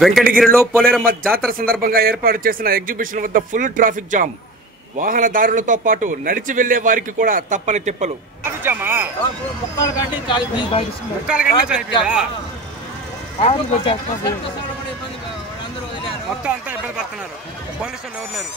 వెంకటగిరిలో పోలేరమ్మ జాతర సందర్భంగా ఏర్పాటు చేసిన ఎగ్జిబిషన్ వద్ద ఫుల్ ట్రాఫిక్ జామ్. వాహనదారులతో పాటు నడిచి వెళ్లే వారికి కూడా తప్పని తిప్పలు. మొత్తం అంతా ఇబ్బంది పడుతున్నారు. పోలీసులు ఎవరు లేరు.